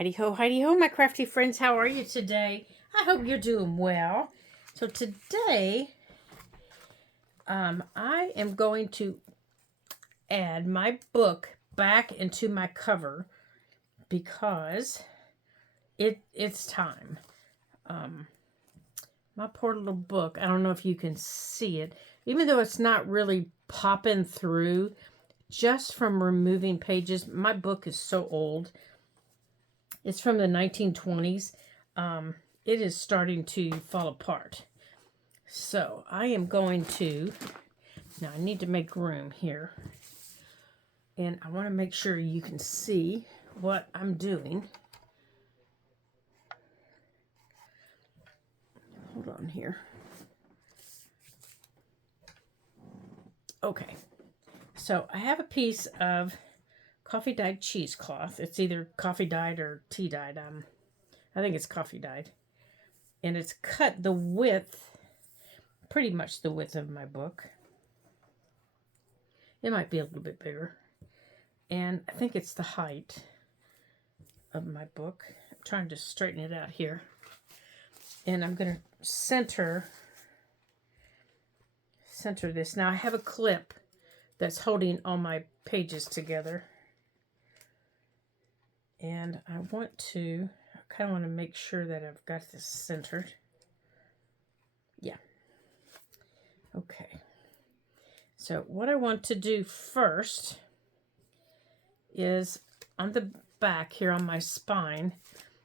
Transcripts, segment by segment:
Heidi ho, my crafty friends. How are you today? I hope you're doing well. So today, I am going to add my book back into my cover because it's time. My poor little book. I don't know if you can see it, even though it's not really popping through. Just from removing pages, my book is so old. It's from the 1920s. It is starting to fall apart. So I am going to, now I need to make room here. And I want to make sure you can see what I'm doing. Hold on here. Okay. So I have a piece of coffee dyed cheesecloth. It's either coffee dyed or tea dyed. I think it's coffee dyed. And it's cut the width, pretty much the width of my book. It might be a little bit bigger. And I think it's the height of my book. I'm trying to straighten it out here. And I'm going to center this. Now I have a clip that's holding all my pages together. And I kind of want to make sure that I've got this centered. Yeah. Okay. So what I want to do first is on the back here on my spine,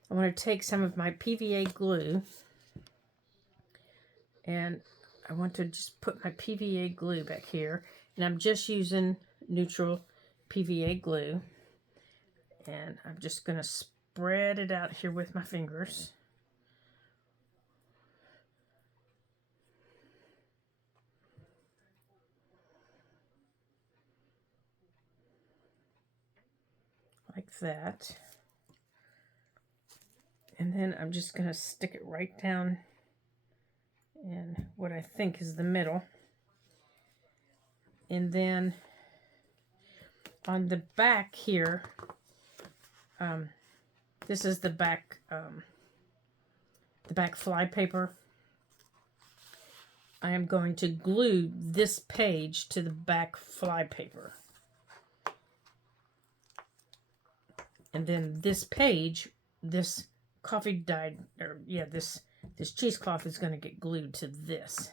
I want to take some of my PVA glue and I want to just put my PVA glue back here, and I'm just using neutral PVA glue, and I'm just going to spread it out here with my fingers. Like that. And then I'm just going to stick it right down in what I think is the middle. And then on the back here, this is the back fly paper. I am going to glue this page to the back fly paper. And then this page, this coffee dyed, this cheesecloth is going to get glued to this.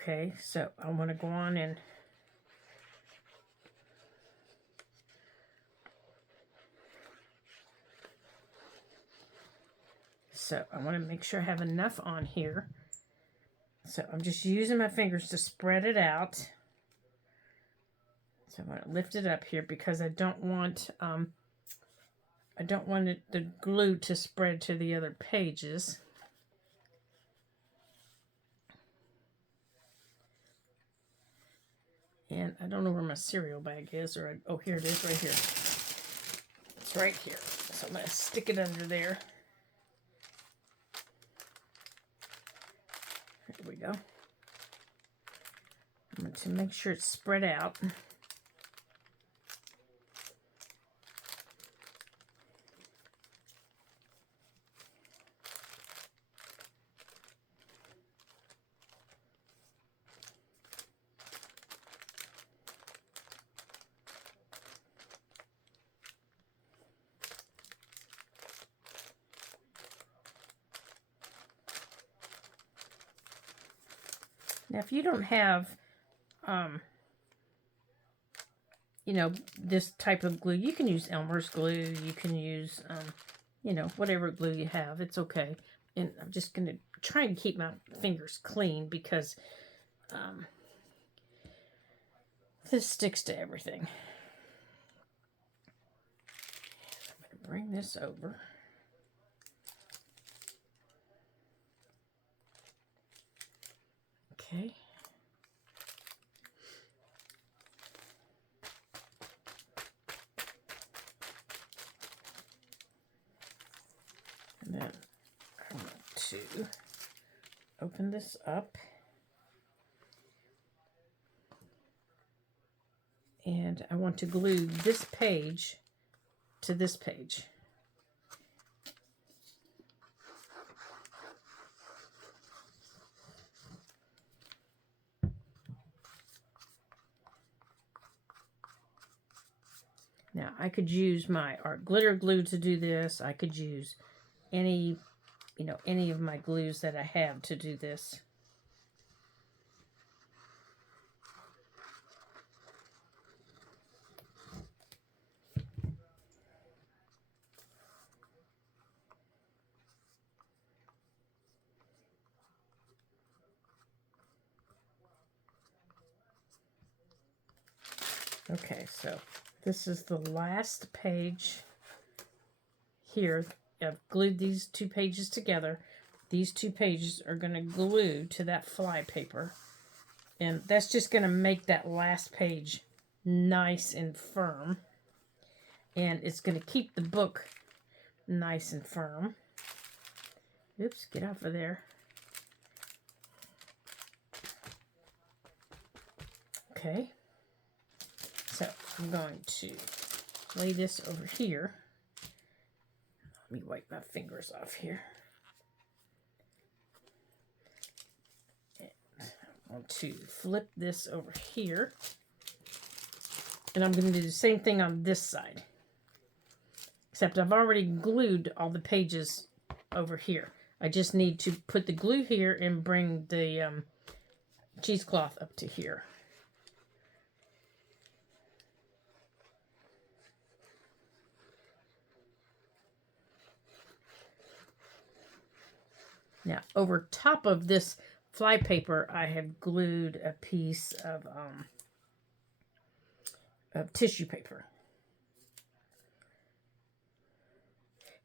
Okay, so I want to go on and so I want to make sure I have enough on here. So I'm just using my fingers to spread it out. So I'm going to lift it up here because I don't want the glue to spread to the other pages. And I don't know where my cereal bag is, oh, here it is right here. It's right here. So I'm going to stick it under there. There we go. I'm going to make sure it's spread out. Now, if you don't have, this type of glue, you can use Elmer's glue. You can use, whatever glue you have. It's okay. And I'm just going to try and keep my fingers clean because this sticks to everything. I'm going to bring this over. Okay. And then I want to open this up. And I want to glue this page to this page. Now, I could use my art glitter glue to do this. I could use any, any of my glues that I have to do this. Okay, so this is the last page here. I've glued these 2 pages together. These 2 pages are going to glue to that fly paper. And that's just going to make that last page nice and firm. And it's going to keep the book nice and firm. Oops, get off of there. Okay. So I'm going to lay this over here. Let me wipe my fingers off here. And I'm going to flip this over here. And I'm going to do the same thing on this side. Except I've already glued all the pages over here. I just need to put the glue here and bring the cheesecloth up to here. Now, over top of this fly paper, I have glued a piece of tissue paper.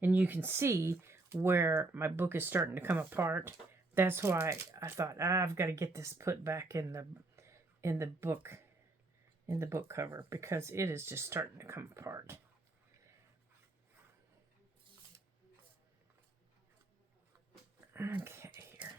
And you can see where my book is starting to come apart. That's why I thought, I've got to get this put back in the book cover, because it is just starting to come apart. Okay, here.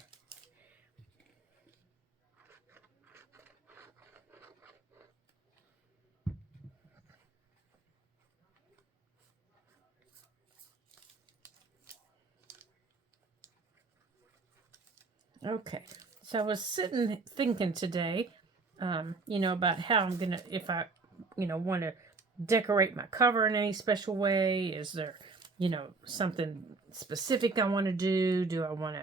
Okay, so I was sitting thinking today, about how I'm gonna, if I, want to decorate my cover in any special way. Is there, something specific I want to do? Do I want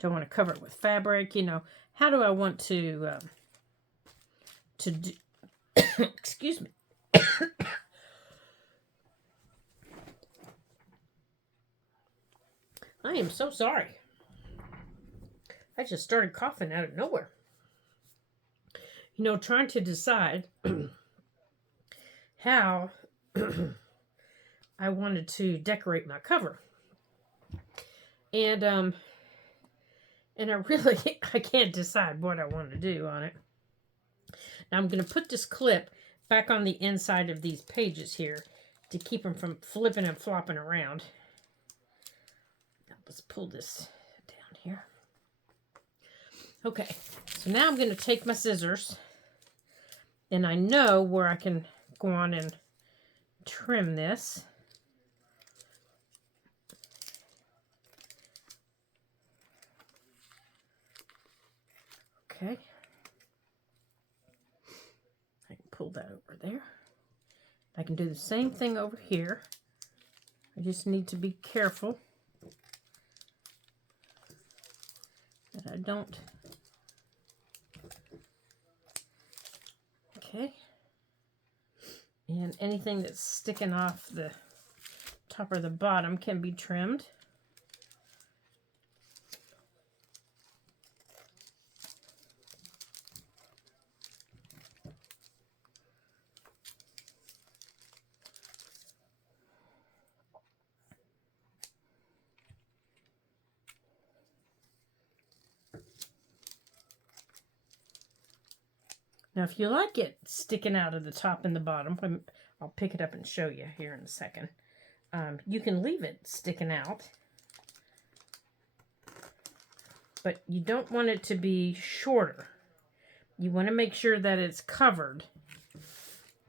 to cover it with fabric? How do I want to do? Excuse me. I am so sorry. I just started coughing out of nowhere. Trying to decide how I wanted to decorate my cover. And I really, I can't decide what I want to do on it. Now I'm going to put this clip back on the inside of these pages here to keep them from flipping and flopping around. Now let's pull this down here. Okay, so now I'm going to take my scissors, and I know where I can go on and trim this. Okay. I can pull that over there. I can do the same thing over here. I just need to be careful that I don't. Okay. And anything that's sticking off the top or the bottom can be trimmed. Now, if you like it sticking out of the top and the bottom, I'll pick it up and show you here in a second. You can leave it sticking out, but you don't want it to be shorter. You want to make sure that it's covered,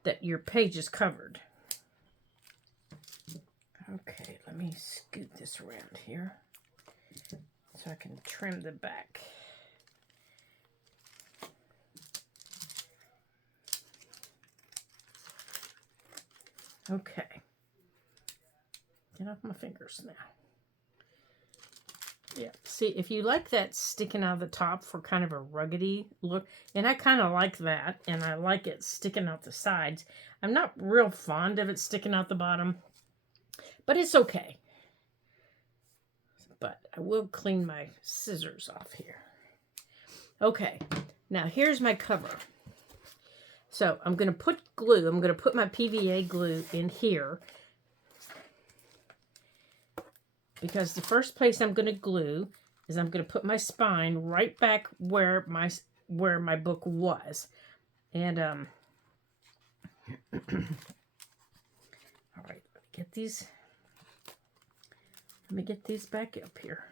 that your page is covered. Okay, let me scoot this around here so I can trim the back. Okay. Get off my fingers now. Yeah. See, if you like that sticking out of the top for kind of a ruggedy look, and I kind of like that, and I like it sticking out the sides. I'm not real fond of it sticking out the bottom, but it's okay. But I will clean my scissors off here. Okay, now here's my cover. So I'm going to put glue. I'm going to put my PVA glue in here, because the first place I'm going to glue is I'm going to put my spine right back where my book was. And all right, let me get these back up here.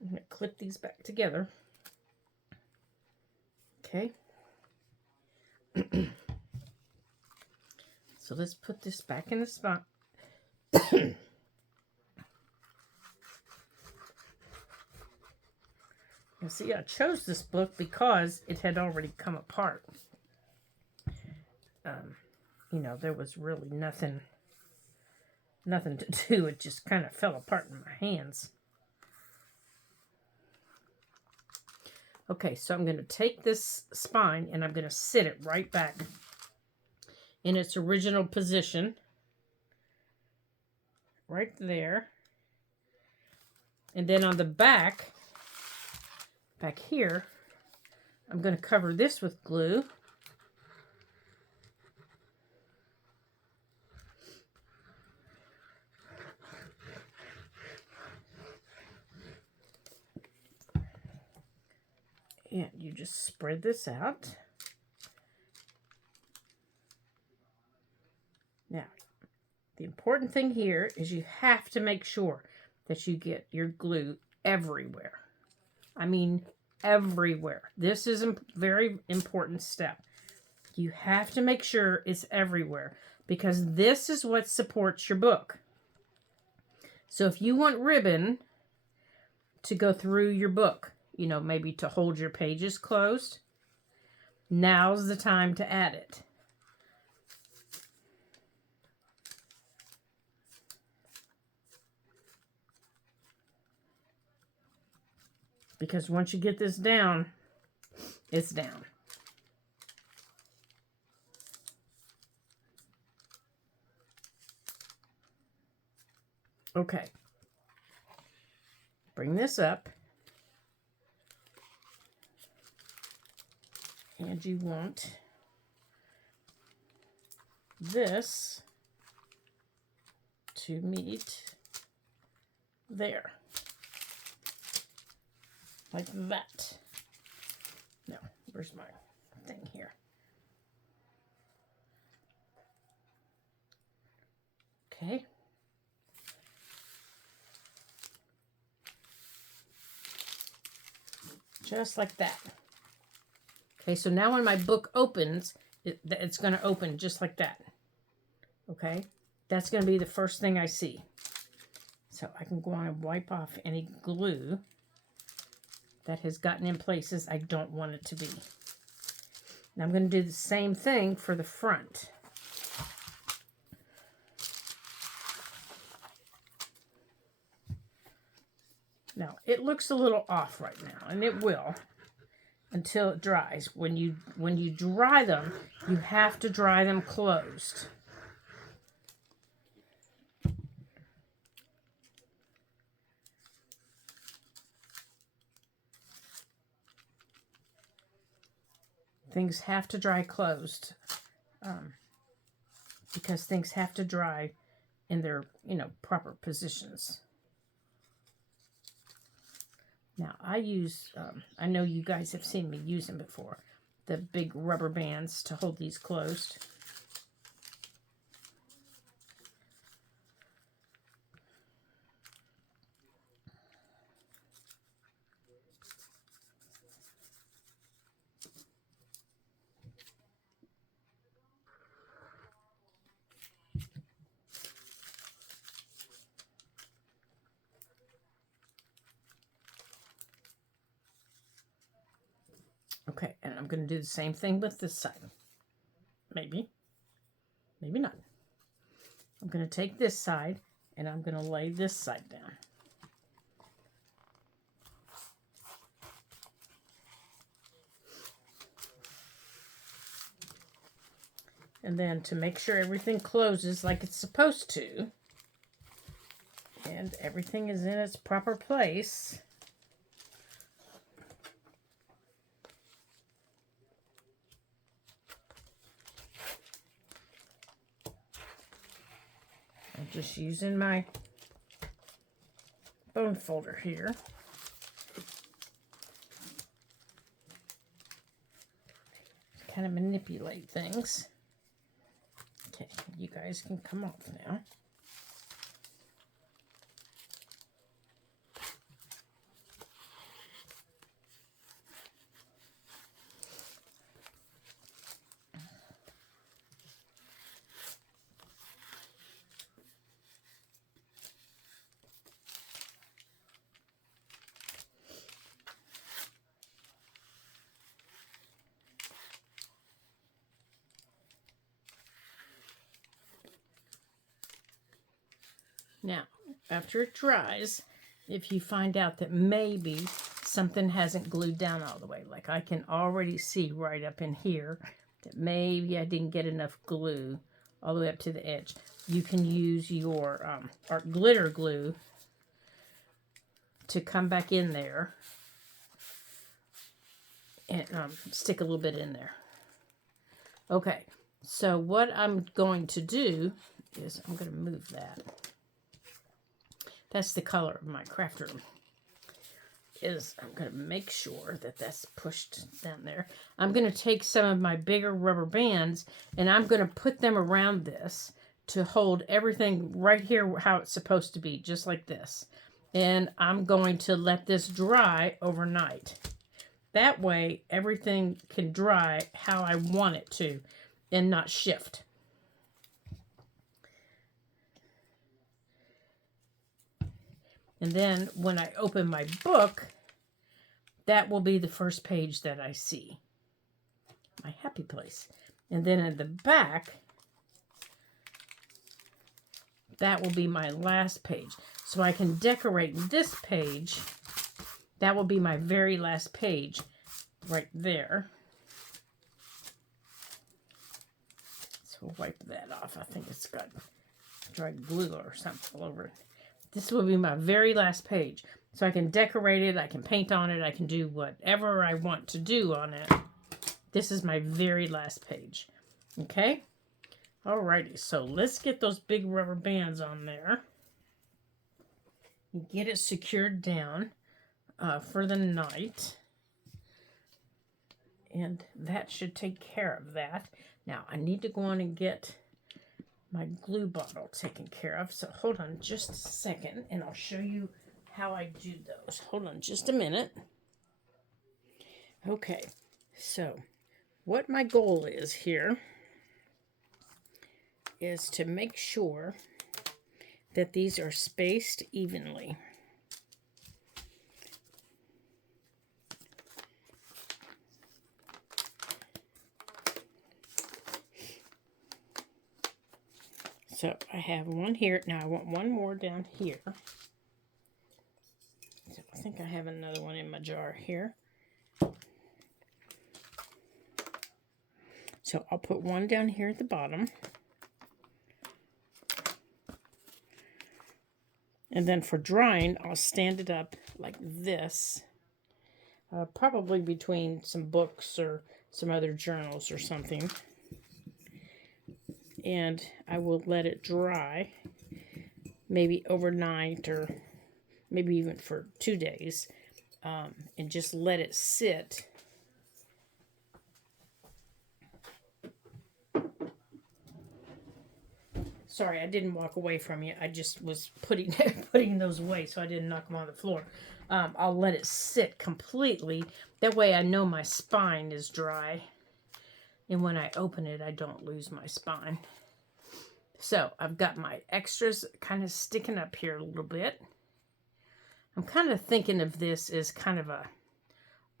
I'm going to clip these back together. Okay. So let's put this back in the spot. You see, I chose this book because it had already come apart. You know, there was really nothing to do. It just kind of fell apart in my hands. Okay, so I'm going to take this spine and I'm going to sit it right back in its original position. Right there. And then on the back here, I'm going to cover this with glue. And you just spread this out. Now, the important thing here is you have to make sure that you get your glue everywhere. I mean, everywhere. This is a very important step. You have to make sure it's everywhere, because this is what supports your book. So if you want ribbon to go through your book, you know, maybe to hold your pages closed, now's the time to add it. Because once you get this down, it's down. Okay. Bring this up. And you want this to meet there. Like that. No, where's my thing here? Okay. Just like that. Okay, so now when my book opens, it's going to open just like that. Okay, that's going to be the first thing I see. So I can go on and wipe off any glue that has gotten in places I don't want it to be. Now I'm going to do the same thing for the front. Now, it looks a little off right now, and it will until it dries. When you dry them, you have to dry them closed. Things have to dry closed, because things have to dry in their, you know, proper positions. Now, I use, I know you guys have seen me use them before, the big rubber bands to hold these closed. Okay, and I'm going to do the same thing with this side. Maybe maybe not. I'm going to take this side and I'm going to lay this side down. And then to make sure everything closes like it's supposed to, and everything is in its proper place, I'm just using my bone folder here. Kind of manipulate things. Okay, you guys can come off now. Now, after it dries, if you find out that maybe something hasn't glued down all the way, like I can already see right up in here that maybe I didn't get enough glue all the way up to the edge, you can use your art glitter glue to come back in there and stick a little bit in there. Okay, so what I'm going to do is I'm going to move that. That's the color of my craft room. I'm going to make sure that that's pushed down there. I'm going to take some of my bigger rubber bands and I'm going to put them around this to hold everything right here how it's supposed to be, just like this. And I'm going to let this dry overnight. That way everything can dry how I want it to and not shift. And then when I open my book, that will be the first page that I see. My happy place. And then in the back, that will be my last page. So I can decorate this page. That will be my very last page right there. So we'll wipe that off. I think it's got dried glue or something all over it. This will be my very last page. So I can decorate it, I can paint on it, I can do whatever I want to do on it. This is my very last page. Okay? Alrighty, so let's get those big rubber bands on there. Get it secured down for the night. And that should take care of that. Now, I need to go on and get my glue bottle taken care of. So hold on just a second and I'll show you how I do those. Hold on just a minute. Okay, so what my goal is here is to make sure that these are spaced evenly. So I have one here. Now I want one more down here. So I think I have another one in my jar here. So I'll put one down here at the bottom. And then for drying, I'll stand it up like this. Probably between some books or some other journals or something. And I will let it dry maybe overnight or maybe even for 2 days, and just let it sit. Sorry, I didn't walk away from you. I just was putting those away so I didn't knock them on the floor. I'll let it sit completely. That way I know my spine is dry. And when I open it, I don't lose my spine. So I've got my extras kind of sticking up here a little bit. I'm kind of thinking of this as kind of a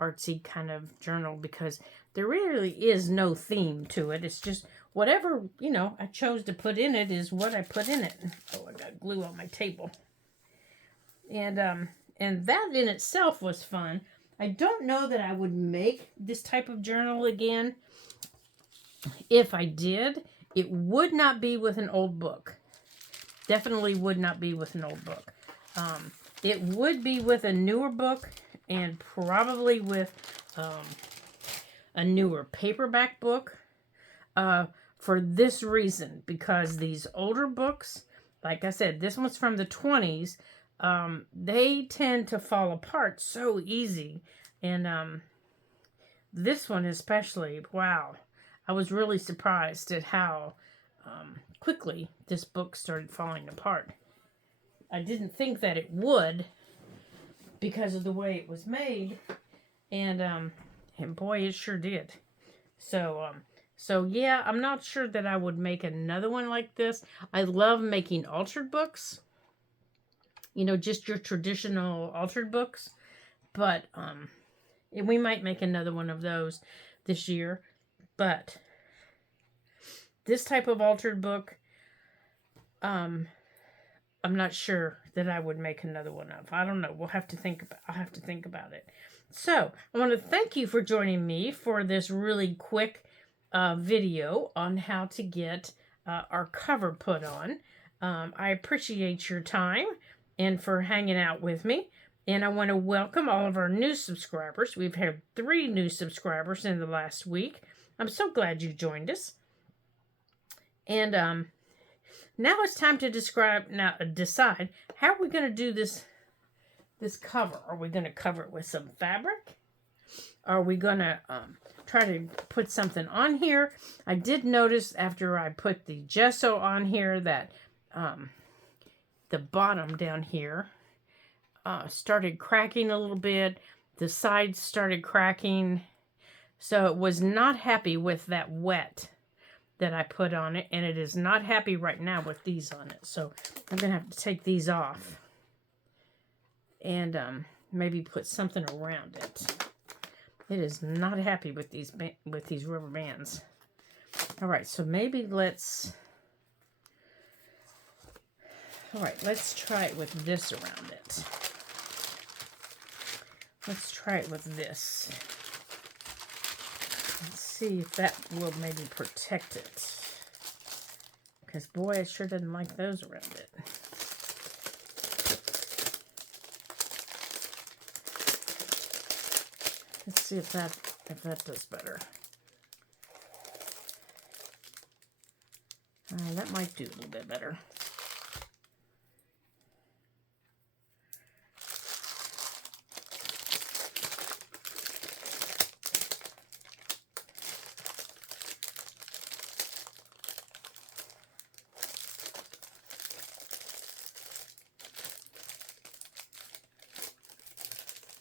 artsy kind of journal because there really is no theme to it. It's just whatever, you know, I chose to put in it is what I put in it. Oh, I got glue on my table. And that in itself was fun. I don't know that I would make this type of journal again. If I did, it would not be with an old book. Definitely would not be with an old book. It would be with a newer book and probably with a newer paperback book for this reason. Because these older books, like I said, this one's from the 20s, they tend to fall apart so easy. And this one especially, wow. I was really surprised at how quickly this book started falling apart. I didn't think that it would because of the way it was made, and boy, it sure did. So yeah, I'm not sure that I would make another one like this. I love making altered books, you know, just your traditional altered books, but we might make another one of those this year. But this type of altered book, I'm not sure that I would make another one of. I don't know. I'll have to think about it. So I want to thank you for joining me for this really quick video on how to get our cover put on. I appreciate your time and for hanging out with me. And I want to welcome all of our new subscribers. We've had 3 new subscribers in the last week. I'm so glad you joined us. And now it's time to decide how are we going to do this cover. Are we going to cover it with some fabric? Are we going to try to put something on here? I did notice after I put the gesso on here that the bottom down here started cracking a little bit. The sides started cracking. So it was not happy with that wet that I put on it. And it is not happy right now with these on it. So I'm going to have to take these off. And maybe put something around it. It is not happy with these rubber bands. All right, so maybe let's try it with this around it. Let's try it with this. Let's see if that will maybe protect it. Because boy, it sure doesn't like those around it. Let's see if that does better. That might do a little bit better.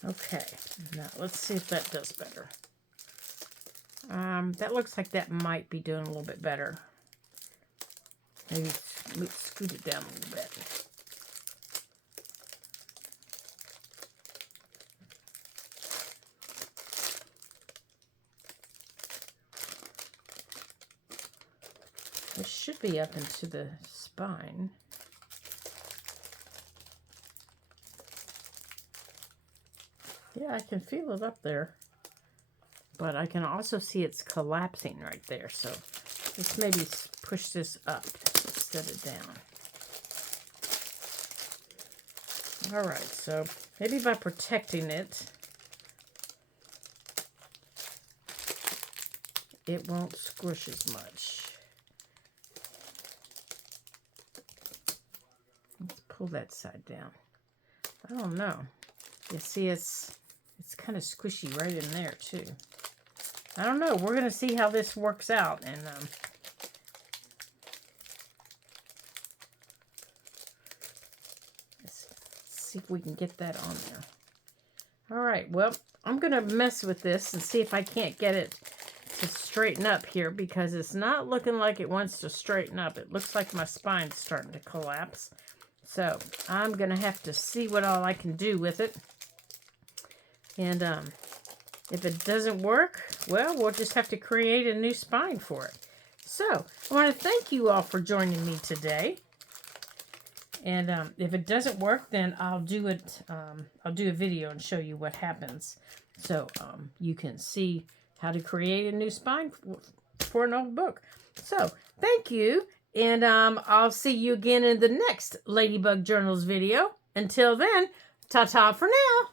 Okay, now let's see if that does better. That looks like that might be doing a little bit better. Maybe scoot it down a little bit. It should be up into the spine. Yeah, I can feel it up there. But I can also see it's collapsing right there. So let's maybe push this up instead of down. All right, so maybe by protecting it, it won't squish as much. Let's pull that side down. I don't know. You see, it's kind of squishy right in there too. I don't know. We're going to see how this works out. And let's see if we can get that on there. All right. Well, I'm going to mess with this and see if I can't get it to straighten up here, because it's not looking like it wants to straighten up. It looks like my spine's starting to collapse. So I'm going to have to see what all I can do with it. And if it doesn't work, well, we'll just have to create a new spine for it. So, I want to thank you all for joining me today. And if it doesn't work, then I'll do it. I'll do a video and show you what happens. So you can see how to create a new spine for an old book. So thank you. And I'll see you again in the next Ladybug Journals video. Until then, ta-ta for now.